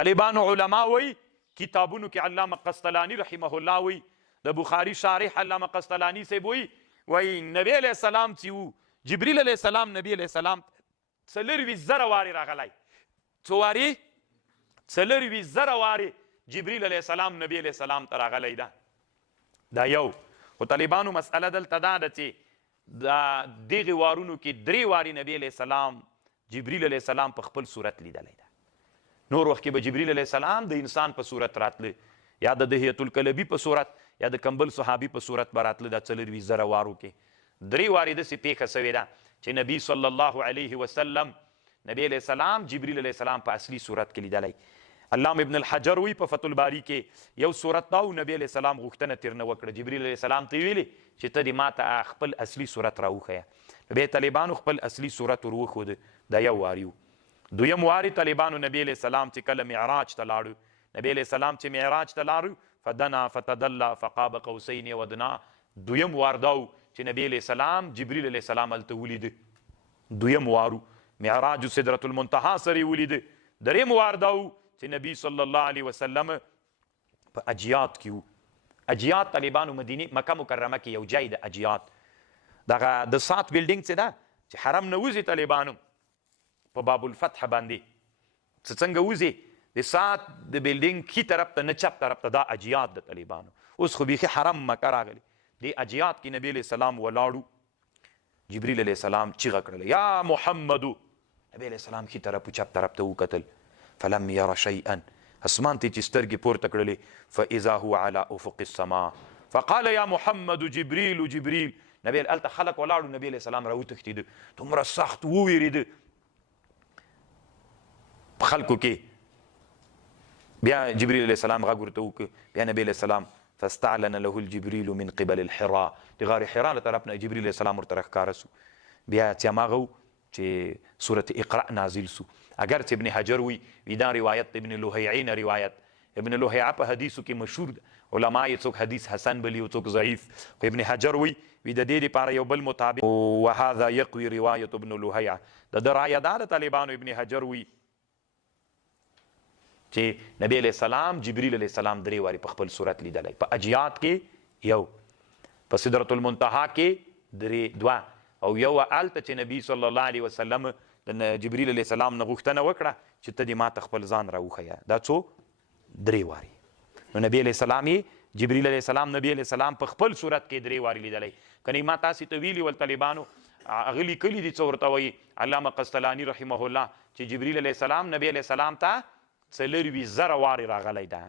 طالبانو علما وی کتابونو کې علامه قسطلانی رحمه الله وی د بخاری شارح علامه قسطلانی سے وی نبی علیہ السلام چې وو جبریل علیہ السلام نبی علیہ السلام 4,000 وارې راغلی څو وارې 4,000 وارې جبریل علیہ السلام نبی علیہ السلام ته راغلی دا یو خو طالبانو مسئله دلته دا ده چې دا دغې وارونو کې 3 وارې نبی علیہ السلام جبریل علیہ السلام په خپل صورت لیدلی ده نور وخت کې به جبریل علیہ السلام د انسان په صورت راتله یا د دهیة الکلبي په صورت یا د کمبل صحابي په صورت به راتله دا 4,000 وارو کې 3 وارې داسې پیښه سوې ده چې نبی صلی الله علیه وسلم نبی علیہ السلام جبریل علیہ السلام په اصلي صورت کې لیدلی علامه ابن الحجر وی په فتح الباری کې یو صورت دا و نبی علیہ السلام غوښتنه ترنه وکړه جبریل علیہ السلام ته ویلي چې ته دې ماته خپل اصلي صورت راوښیه بیا طالبانو خپل اصلي صورت ور وښود دا یو واري و دویم واري طالبانو نبی علیہ السلام چې کله معراج ته لاړو نبی علیہ السلام چې معراج ته لاړو فدنا فتدلى فقاب قوسین ودنا دویم وار دا و چې نبی علیہ السلام جبریل علیہ السلام هلته ولیده دویم وارو معراج سدرة المنتهى سره ولیده دریم وار دا و چې نبی صلی الله علیه وسلم په اجیات کې وو اجیات طالبانو مدینه مکه مکرمه کې یو ځای د اجیات دغه د سات بلډینګ څه ده چې حرم نه وځي طالبانو په باب الفتح باندې څنګه وځي د سات د بلډینګ کی طرف ته نه چپ طرف ته دا اجیات د طالبانو اوس خو بیخي حرم مکه راغلی د اجیات کې نبی علیہ السلام ولاړو جبریل علیہ السلام چیغه کړله یا محمدو نبی علیہ السلام کی طرف چپ طرف ته وکتل فلم ير شيئا اسمان ته چې سترګې پورته کړلې فاذا هو على افق السماء فقال يا محمد جبريل جبريل نبی الته خلق ولاړو نبی علیہ السلام راوتښتېده دومره سخت وویرېده په خلکو کې بیا جبریل علیہ السلام غږ ورته وکړ بیا نبی علیہ السلام فاستعلن له الجبريل من قبل الحراء د غار حرا له طرف نه جبریل علیہ السلام ورته راښکاره سو بیا چې هماغه چې سورت اقرأ نازل سو اگر چې ابن حجر وی دا روایت ابن لوهیعی نه روایت ابن لوهیعه په حدیثو کې مشهور علما یې څوک حدیث حسن بلی او څوک ضعیف خو ابن حجر وی د دې لپاره یو بل مطابق وهذا يقوي روایت ابن لوهیعه د رایه دار طالبانو ابن حجر وی چې نبی علیہ السلام جبریل علیہ السلام 3 واري په خپل صورت لیدلی په اجیات کې یو په سدرة المنتهى کې 2 او یو الته چې نبی صلی الله علیه وسلم د جبریل علیہ السلام نه غوښتنه وکړه چې ته دې ماته خپل ځان راوښیه دا څو 3 واري نو نبی علیہ السلام جبریل علیہ السلام نبی علیہ السلام په خپل صورت کې 3 واري لیدلی کنی ما تاسې ته ویلي ول طالبانو هغه لیکلي دي څه ورته وایي علامه قسطلانی رحمه الله چې جبریل علیہ السلام نبی علیہ السلام ته 4,000 وارې راغلی ده